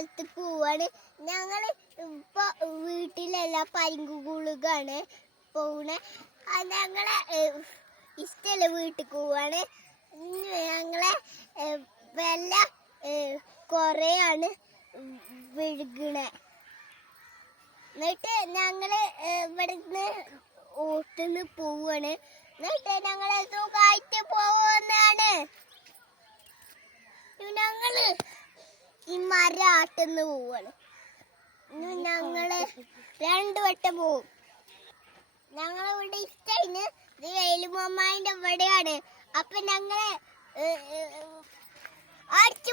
സ്ഥലത്തേക്ക് പോവാണ്. ഞങ്ങള് ഇപ്പൊ വീട്ടിലെല്ലാം പരിങ്കുകുളുകാണ് പോണേ. ഞങ്ങളെ ഇഷ്ടല്ല വീട്ടിൽ പോവാണ്. ഞങ്ങളെ വെല്ല കൊറേയാണ് വിഴുകണേ. എന്നിട്ട് ഞങ്ങള് ഇവിടുന്ന് ഓട്ടുന്ന് പോവാണ്. എന്നിട്ട് ഞങ്ങള് സുഖമായിട്ട് പോവുന്നതാണ്. ഞങ്ങള് ഈ മരം ആട്ടുന്ന് പോവാണ്. ഞങ്ങള് 2 വട്ടം പോവും. ഞങ്ങളിവിടെ ഇഷ്ടത്തിന് ഇത് വേലുമാമാന്റെ ഇവിടെയാണ്. അപ്പൊ ഞങ്ങള് അടിച്ചു